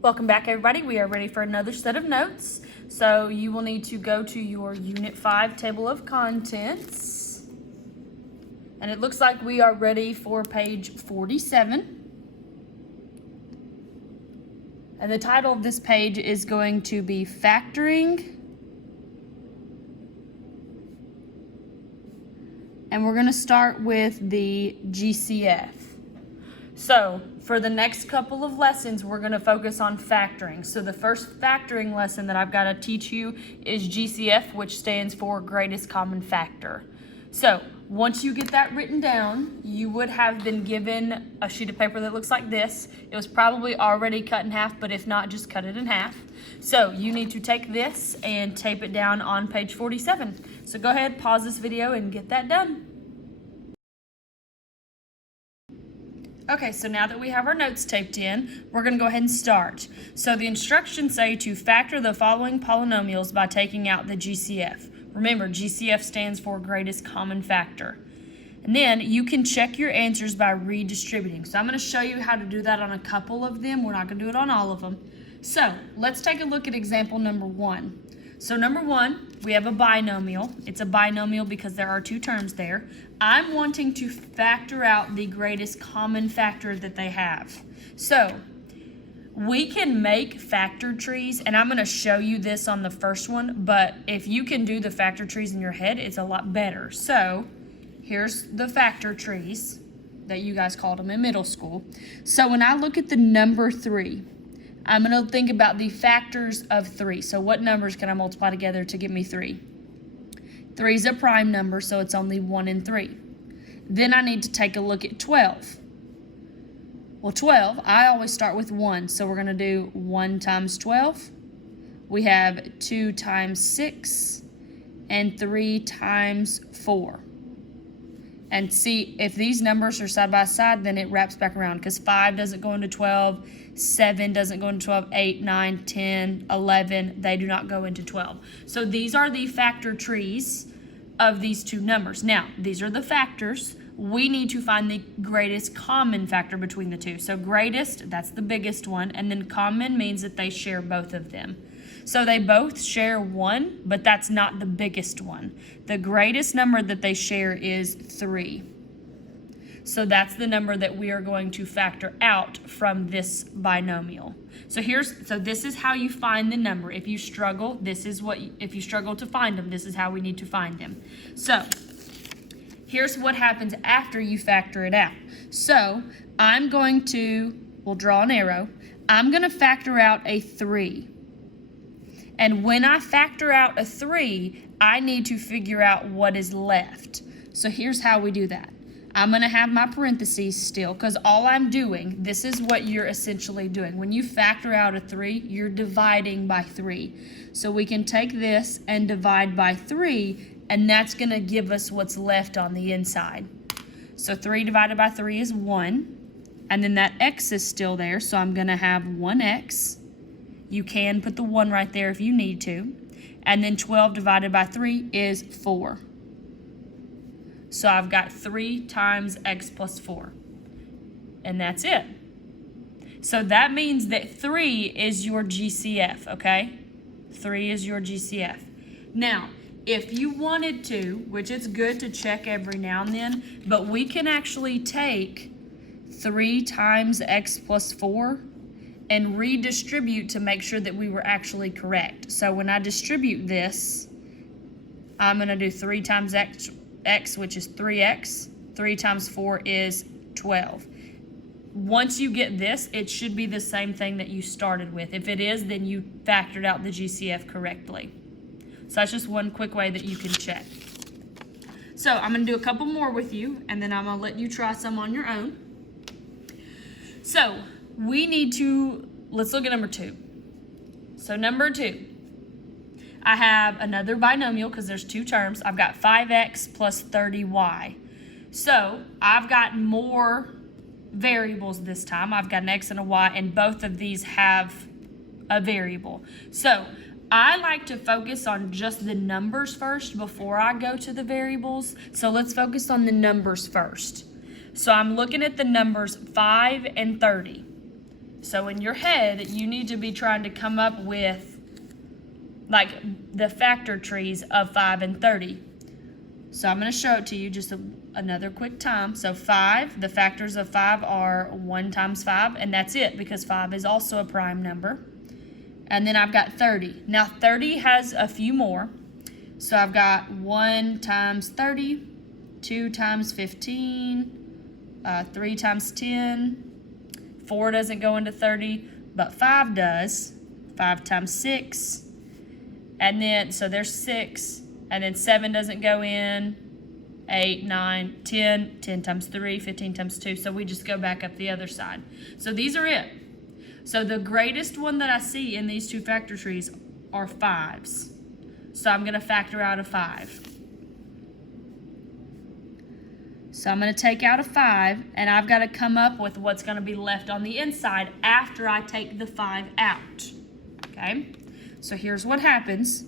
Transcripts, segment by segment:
Welcome back, everybody. We are ready for another set of notes. So you will need to go to your Unit 5 table of contents. And it looks like we are ready for page 47. And the title of this page is going to be Factoring. And we're going to start with the GCF. So for the next couple of lessons, we're going to focus on factoring. So the first factoring lesson that I've got to teach you is GCF, which stands for greatest common factor. So once you get that written down, you would have been given a sheet of paper that looks like this. It was probably already cut in half, but if not, just cut it in half. So you need to take this and tape it down on page 47. So go ahead, pause this video and get that done. Okay, so now that we have our notes taped in, we're going to go ahead and start. So the instructions say to factor the following polynomials by taking out the GCF. Remember, GCF stands for greatest common factor. And then you can check your answers by redistributing. So I'm going to show you how to do that on a couple of them. We're not going to do it on all of them. So let's take a look at example number 1. So number 1, we have a binomial. It's a binomial because there are two terms there. I'm wanting to factor out the greatest common factor that they have. So we can make factor trees, and I'm going to show you this on the first one, but if you can do the factor trees in your head, it's a lot better. So here's the factor trees that you guys called them in middle school. So when I look at the number 3, I'm going to think about the factors of 3. So what numbers can I multiply together to give me 3? 3 is a prime number, so it's only 1 and 3. Then I need to take a look at 12. Well, 12, I always start with 1, so we're going to do 1 times 12. We have 2 times 6 and 3 times 4. And see, if these numbers are side by side, then it wraps back around because 5 doesn't go into 12, 7 doesn't go into 12, 8, 9, 10, 11, they do not go into 12. So these are the factor trees of these two numbers. Now, these are the factors. We need to find the greatest common factor between the two. So greatest, that's the biggest one, and then common means that they share both of them. So they both share 1, but that's not the biggest one. The greatest number that they share is 3. So that's the number that we are going to factor out from this binomial. So this is how you find the number. If you struggle, if you struggle to find them, this is how we need to find them. So here's what happens after you factor it out. So we'll draw an arrow. I'm going to factor out a 3. And when I factor out a 3, I need to figure out what is left. So here's how we do that. I'm going to have my parentheses still because all I'm doing, this is what you're essentially doing. When you factor out a 3, you're dividing by 3. So we can take this and divide by 3, and that's going to give us what's left on the inside. So 3 divided by 3 is 1, and then that x is still there, so I'm going to have 1x. You can put the 1 right there if you need to. And then 12 divided by 3 is 4. So I've got 3 times x plus 4. And that's it. So that means that 3 is your GCF, okay? 3 is your GCF. Now, if you wanted to, which it's good to check every now and then, but we can actually take 3 times x plus 4 and redistribute to make sure that we were actually correct. So when I distribute this, I'm going to do 3 times x, which is 3x. 3 times 4 is 12. Once you get this, it should be the same thing that you started with. If it is, then you factored out the GCF correctly. So that's just one quick way that you can check. So I'm going to do a couple more with you, and then I'm going to let you try some on your own. So let's look at number 2. So number 2, I have another binomial because there's two terms. I've got 5x plus 30y. So I've got more variables this time. I've got an x and a y, and both of these have a variable. So I like to focus on just the numbers first before I go to the variables. So let's focus on the numbers first. So I'm looking at the numbers 5 and 30. So in your head, you need to be trying to come up with like the factor trees of 5 and 30. So I'm going to show it to you just another quick time. So 5, the factors of 5 are 1 times 5, and that's it because 5 is also a prime number. And then I've got 30. Now 30 has a few more. So I've got 1 times 30, 2 times 15, 3 times 10. 4 doesn't go into 30, but 5 does. 5 times 6. And then, so there's 6. And then 7 doesn't go in. 8, 9, 10. 10 times 3, 15 times 2. So we just go back up the other side. So these are it. So the greatest one that I see in these two factor trees are 5s. So I'm going to factor out a 5. So I'm going to take out a 5, and I've got to come up with what's going to be left on the inside after I take the 5 out. Okay? So here's what happens.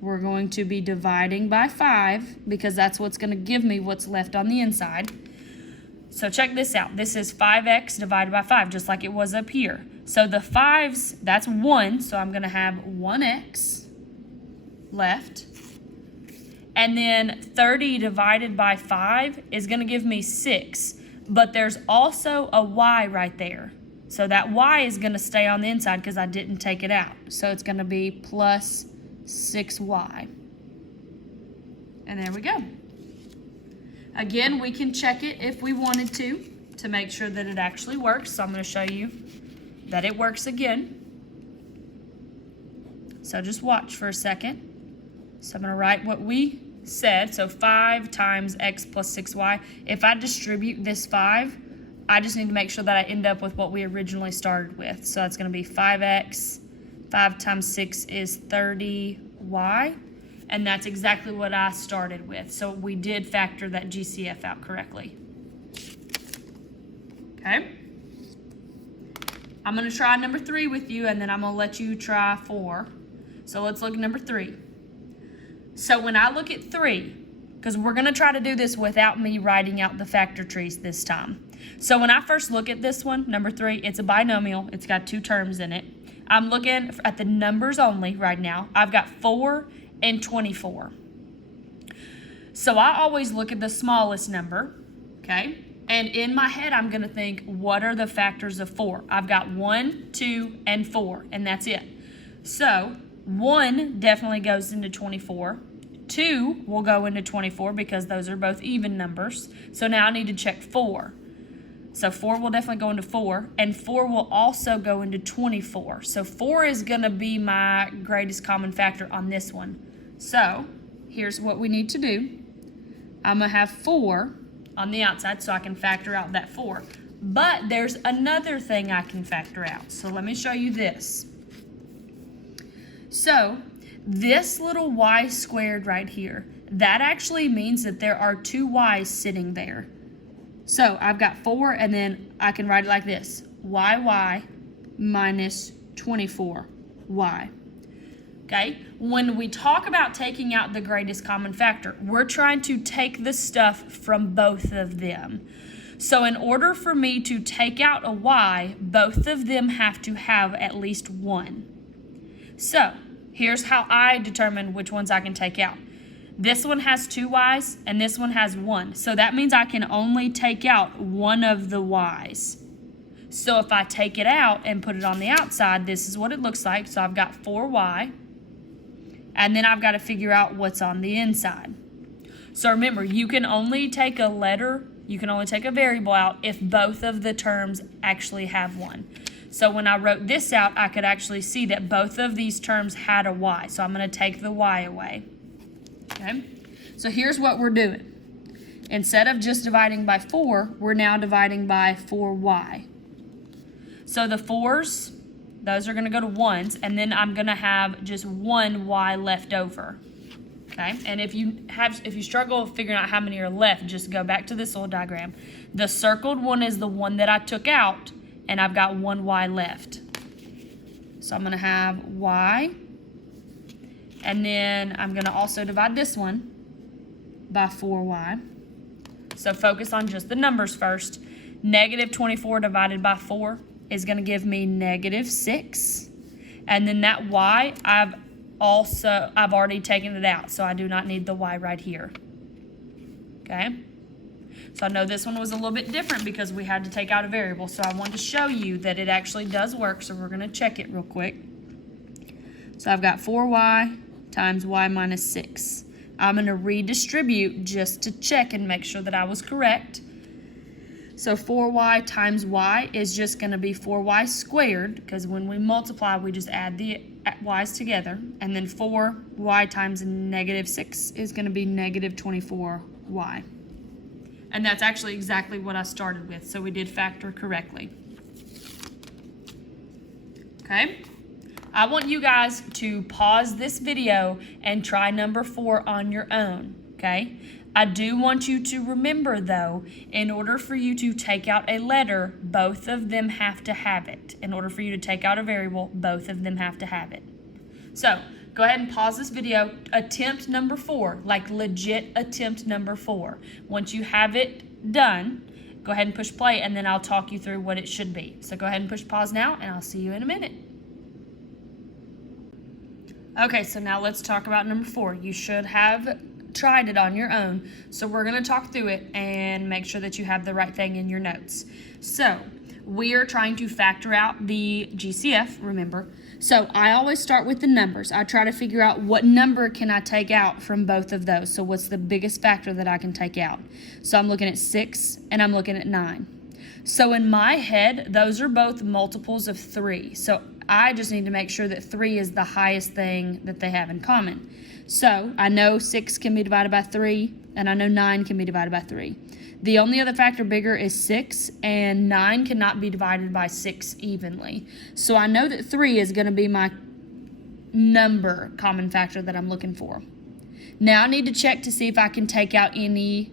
We're going to be dividing by 5 because that's what's going to give me what's left on the inside. So check this out. This is 5x divided by 5, just like it was up here. So the 5s, that's 1, so I'm going to have 1x left. And then 30 divided by 5 is going to give me 6. But there's also a y right there. So that y is going to stay on the inside because I didn't take it out. So it's going to be plus 6y. And there we go. Again, we can check it if we wanted to make sure that it actually works. So I'm going to show you that it works again. So just watch for a second. So I'm going to write what we said. So 5 times x plus 6y. If I distribute this 5, I just need to make sure that I end up with what we originally started with. So that's going to be 5x. 5 times 6 is 30y. And that's exactly what I started with. So we did factor that GCF out correctly. Okay. I'm going to try number 3 with you, and then I'm going to let you try 4. So let's look at number 3. So when I look at 3, because we're going to try to do this without me writing out the factor trees this time. So when I first look at this one, number 3, it's a binomial. It's got 2 terms in it. I'm looking at the numbers only right now. I've got 4 and 24. So I always look at the smallest number, okay? And in my head, I'm going to think, what are the factors of 4? I've got 1, 2, and 4, and that's it. So 1 definitely goes into 24. 2 will go into 24 because those are both even numbers. So now I need to check 4. So 4 will definitely go into 4, and 4 will also go into 24. So 4 is going to be my greatest common factor on this one. So here's what we need to do. I'm going to have 4 on the outside so I can factor out that 4. But there's another thing I can factor out. So let me show you this. So this little y squared right here, that actually means that there are 2 y's sitting there. So I've got 4, and then I can write it like this. Y minus 24y. Okay? When we talk about taking out the greatest common factor, we're trying to take the stuff from both of them. So in order for me to take out a y, both of them have to have at least 1. So here's how I determine which ones I can take out. This one has 2 y's, and this one has 1. So that means I can only take out one of the y's. So if I take it out and put it on the outside, this is what it looks like. So I've got 4y, and then I've got to figure out what's on the inside. So remember, you can only take a letter, you can only take a variable out if both of the terms actually have 1. So when I wrote this out, I could actually see that both of these terms had a y. So I'm going to take the y away. Okay, so here's what we're doing. Instead of just dividing by 4, we're now dividing by 4y. So the 4's, those are going to go to 1's, and then I'm going to have just 1 y left over. Okay, and if you struggle figuring out how many are left, just go back to this little diagram. The circled one is the one that I took out, and I've got 1 y left. So I'm going to have y. And then I'm going to also divide this one by 4y. So focus on just the numbers first. Negative 24 divided by 4 is going to give me negative 6. And then that y, I've already taken it out, so I do not need the y right here. Okay? So I know this one was a little bit different because we had to take out a variable, so I wanted to show you that it actually does work, so we're going to check it real quick. So I've got 4y times y minus 6. I'm going to redistribute just to check and make sure that I was correct. So 4y times y is just going to be 4y squared, because when we multiply, we just add the y's together. And then 4y times negative 6 is going to be negative 24y. And that's actually exactly what I started with, so we did factor correctly. Okay? I want you guys to pause this video and try number 4 on your own, okay? I do want you to remember, though, in order for you to take out a letter, both of them have to have it. In order for you to take out a variable, both of them have to have it. So, go ahead and pause this video. Attempt number 4, like legit attempt number 4. Once you have it done, go ahead and push play, and then I'll talk you through what it should be. So go ahead and push pause now, and I'll see you in a minute. Okay, so now let's talk about number 4. You should have tried it on your own, so we're going to talk through it and make sure that you have the right thing in your notes. So we are trying to factor out the GCF, remember. So I always start with the numbers. I try to figure out what number can I take out from both of those. So what's the biggest factor that I can take out? So I'm looking at 6 and I'm looking at 9. So in my head, those are both multiples of 3. So I just need to make sure that 3 is the highest thing that they have in common. So I know 6 can be divided by 3, and I know 9 can be divided by 3. The only other factor bigger is 6, and 9 cannot be divided by 6 evenly. So I know that 3 is going to be my number common factor that I'm looking for. Now I need to check to see if I can take out any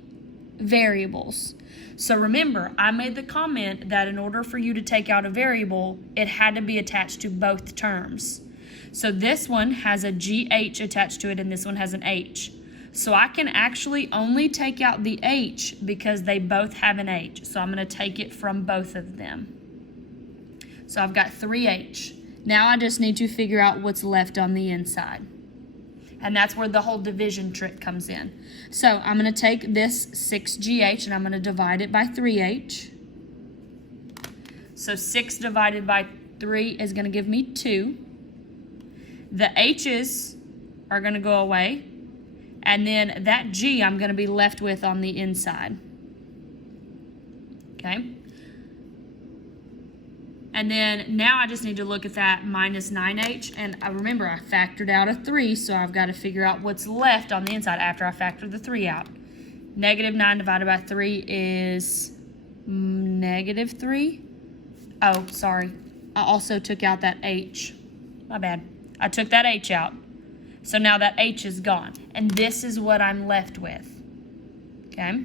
variables. So remember, I made the comment that in order for you to take out a variable, it had to be attached to both terms. So this one has a GH attached to it, and this one has an H. So I can actually only take out the H because they both have an H. So I'm going to take it from both of them. So I've got 3H. Now I just need to figure out what's left on the inside. And that's where the whole division trick comes in. So I'm going to take this 6GH and I'm going to divide it by 3H. So 6 divided by 3 is going to give me 2. The H's are going to go away. And then that G I'm going to be left with on the inside. Okay? And then now I just need to look at that minus 9H. And I remember I factored out a 3, so I've got to figure out what's left on the inside after I factor the 3 out. Negative 9 divided by 3 is negative 3. Oh, sorry. I also took out that H. My bad. I took that H out. So now that H is gone. And this is what I'm left with. Okay?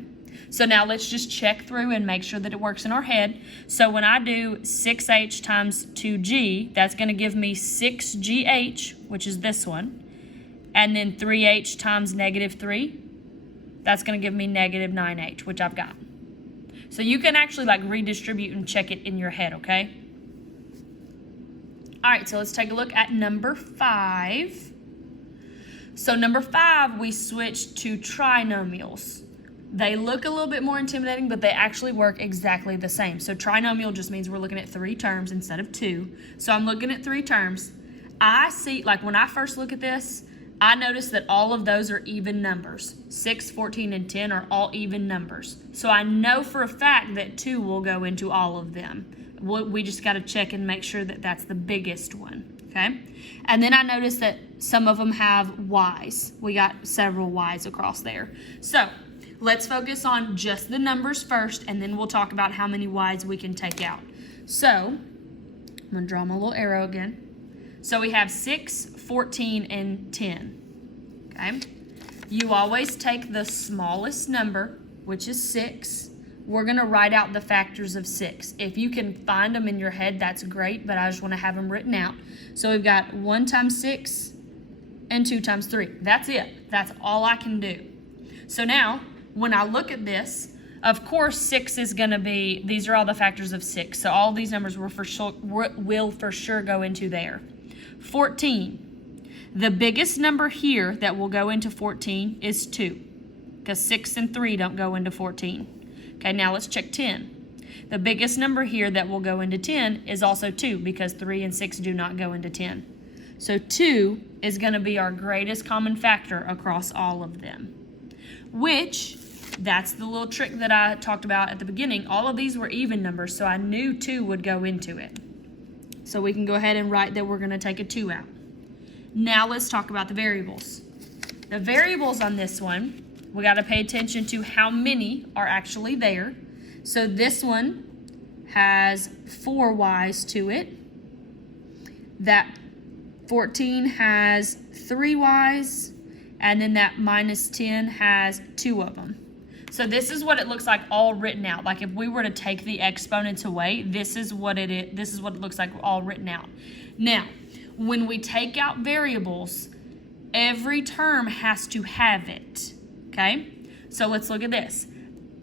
So now let's just check through and make sure that it works in our head. So when I do 6H times 2G, that's going to give me 6GH, which is this one. And then 3H times negative 3, that's going to give me negative 9H, which I've got. So you can actually like redistribute and check it in your head, okay? All right, so let's take a look at number 5. So number 5, we switched to trinomials. They look a little bit more intimidating, but they actually work exactly the same. So trinomial just means we're looking at 3 terms instead of 2. So I'm looking at 3 terms. I see, like when I first look at this, I notice that all of those are even numbers. 6, 14, and 10 are all even numbers. So I know for a fact that 2 will go into all of them. We just got to check and make sure that that's the biggest one, okay? And then I noticed that some of them have Y's. We got several Y's across there. So let's focus on just the numbers first, and then we'll talk about how many Y's we can take out. So I'm going to draw my little arrow again. So we have 6, 14, and 10, okay? You always take the smallest number, which is 6. We're going to write out the factors of 6. If you can find them in your head, that's great, but I just want to have them written out. So we've got 1 times 6 and 2 times 3. That's it. That's all I can do. So now, when I look at this, Of course, 6 is going to be, these are all the factors of 6. So all these numbers will for sure go into there. 14. The biggest number here that will go into 14 is 2, because 6 and 3 don't go into 14. Okay, now let's check 10. The biggest number here that will go into 10 is also 2, because 3 and 6 do not go into 10. So 2 is going to be our greatest common factor across all of them, which, that's the little trick that I talked about at the beginning. All of these were even numbers, so I knew 2 would go into it. So we can go ahead and write that we're going to take a 2 out. Now let's talk about the variables. The variables on this one, we got to pay attention to how many are actually there. So this one has 4 y's to it. That 14 has 3 y's, and then that minus 10 has 2 of them. So this is what it looks like all written out. Like if we were to take the exponents away, this is what it is. This is what it looks like all written out. Now, when we take out variables, every term has to have it, okay? So let's look at this.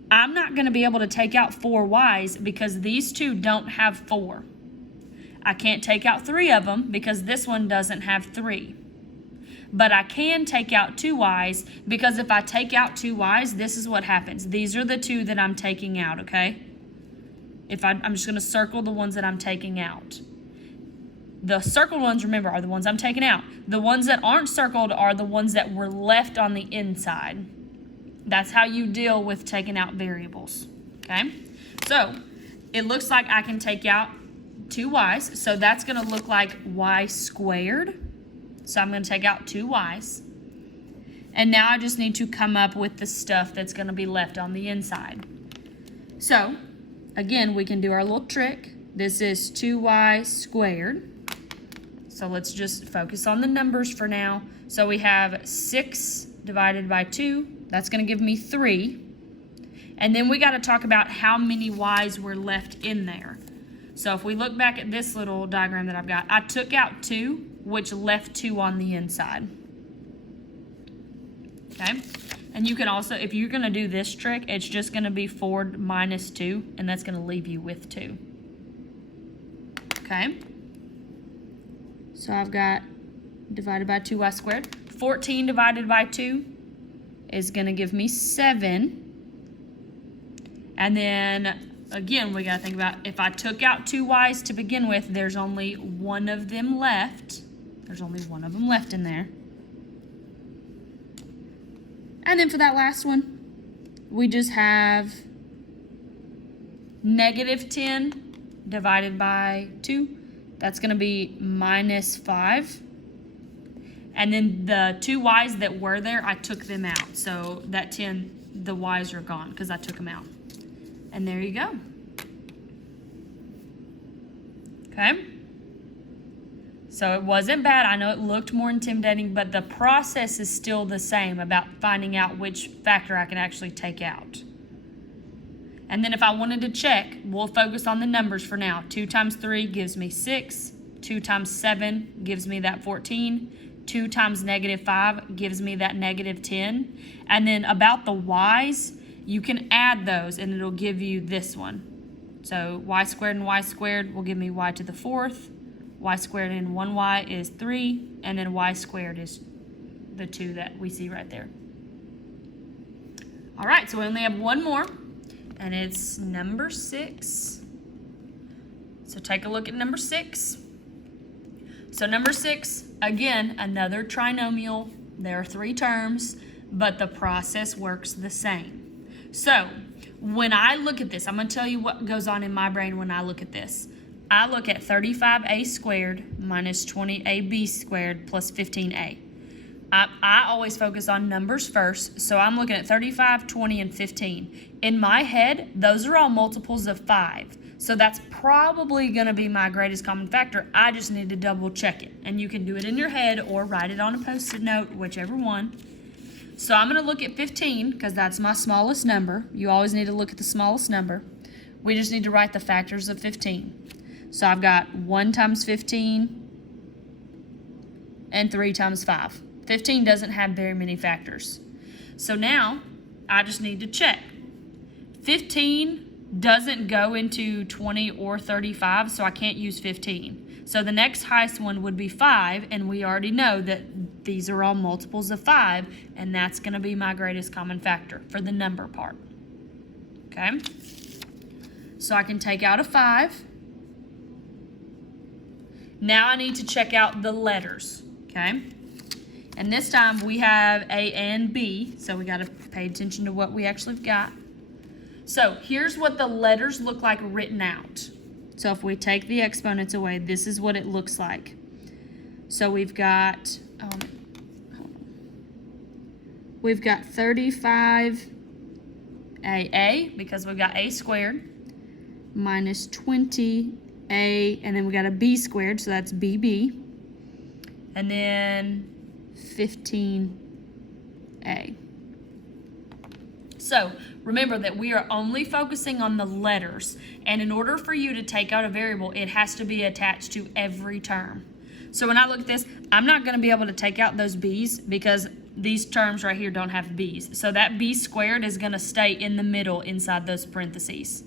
I'm not going to be able to take out 4 y's because these two don't have 4. I can't take out 3 of them because this one doesn't have 3. But I can take out 2 y's because if I take out 2 y's, this is what happens. These are the 2 that I'm taking out, okay? I'm just going to circle the ones that I'm taking out. The circled ones, remember, are the ones I'm taking out. The ones that aren't circled are the ones that were left on the inside. That's how you deal with taking out variables, okay? So it looks like I can take out 2 y's, so that's going to look like y squared. So I'm going to take out 2 y's. And now I just need to come up with the stuff that's going to be left on the inside. So, again, we can do our little trick. This is 2y squared. So let's just focus on the numbers for now. So we have 6 divided by 2. That's going to give me 3. And then we got to talk about how many y's were left in there. So if we look back at this little diagram that I've got, I took out 2, which left 2 on the inside. Okay? And you can also, if you're going to do this trick, it's just going to be 4 minus 2, and that's going to leave you with 2. Okay? So I've got divided by 2y squared. 14 divided by 2 is going to give me 7. And then, again, we got to think about if I took out 2 y's to begin with, there's only one of them left. There's only one of them left in there. And then for that last one, we just have negative 10 divided by 2. That's going to be minus 5. And then the 2 y's that were there, I took them out. So that 10, the y's are gone because I took them out. And there you go. Okay? So it wasn't bad. I know it looked more intimidating, but the process is still the same about finding out which factor I can actually take out. And then if I wanted to check, we'll focus on the numbers for now. 2 times 3 gives me 6. 2 times 7 gives me that 14. 2 times negative 5 gives me that negative 10. And then about the y's, you can add those and it'll give you this one. So y squared and y squared will give me y to the 4th. Y squared and 1y is 3. And then y squared is the 2 that we see right there. All right, so we only have one more. And it's number 6. So take a look at number 6. So number 6, again, another trinomial. There are 3 terms, but the process works the same. So when I look at this, I'm going to tell you what goes on in my brain when I look at this. I look at 35a squared minus 20ab squared plus 15a. I always focus on numbers first, so I'm looking at 35, 20, and 15. In my head, those are all multiples of 5. So that's probably going to be my greatest common factor. I just need to double check it. And you can do it in your head or write it on a Post-it note, whichever one. So I'm going to look at 15 because that's my smallest number. You always need to look at the smallest number. We just need to write the factors of 15. So I've got 1 times 15 and 3 times 5. 15 doesn't have very many factors. So now I just need to check. 15 doesn't go into 20 or 35, so I can't use 15. So the next highest one would be 5, and we already know that these are all multiples of 5, and that's going to be my greatest common factor for the number part. Okay? So I can take out a 5. Now I need to check out the letters, okay? And this time we have A and B, so we got to pay attention to what we actually got. So here's what the letters look like written out. So if we take the exponents away, this is what it looks like. So we've got 35 AA, because we've got A squared, minus 20 A, and then we got a B squared, so that's BB, and then 15A. So remember that we are only focusing on the letters, and in order for you to take out a variable, it has to be attached to every term. So when I look at this, I'm not going to be able to take out those B's because these terms right here don't have B's. So that B squared is going to stay in the middle inside those parentheses.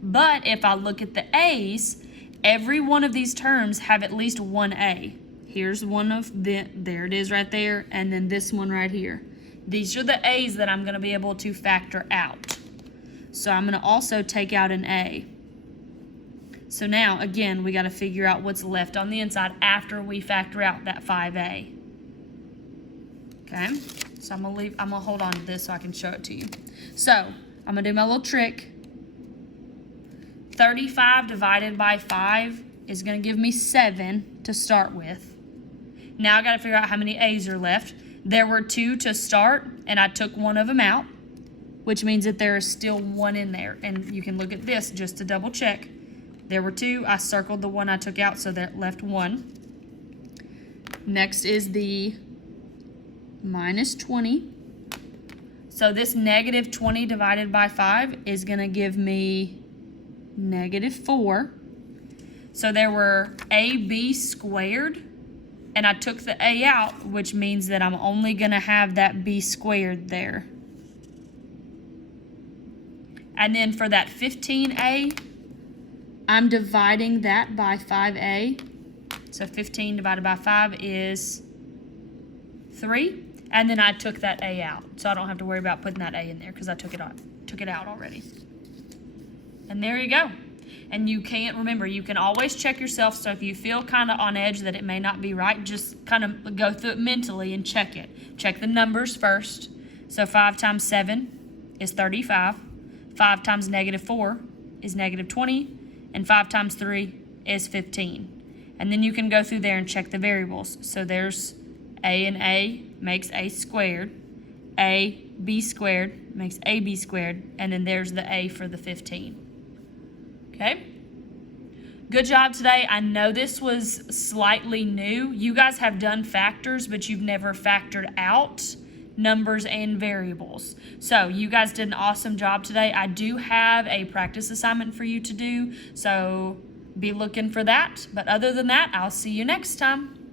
But if I look at the A's, every one of these terms have at least one A. Here's one of there it is right there, and then this one right here. These are the A's that I'm going to be able to factor out. So I'm going to also take out an A. So now, again, we got to figure out what's left on the inside after we factor out that 5A. Okay, so I'm going to hold on to this so I can show it to you. So I'm going to do my little trick. 35 divided by 5 is going to give me 7 to start with. Now I got to figure out how many A's are left. There were 2 to start, and I took one of them out, which means that there is still 1 in there. And you can look at this just to double check. There were 2. I circled the one I took out, so that left 1. Next is the minus 20. So this negative 20 divided by 5 is going to give me negative 4. So there were AB squared, and I took the A out, which means that I'm only going to have that B squared there. And then for that 15A, I'm dividing that by 5A. So 15 divided by 5 is 3. And then I took that A out. So I don't have to worry about putting that A in there because I took it out already. And there you go. And you can't, remember, you can always check yourself. So if you feel kind of on edge that it may not be right, just kind of go through it mentally and check it. Check the numbers first. So 5 times 7 is 35. 5 times negative 4 is negative 20. And 5 times 3 is 15. And then you can go through there and check the variables. So there's A and A makes A squared. B squared makes AB squared. And then there's the A for the 15. Okay? Good job today. I know this was slightly new. You guys have done factors, but you've never factored out numbers and variables. So you guys did an awesome job today. I do have a practice assignment for you to do, so be looking for that. But other than that, I'll see you next time.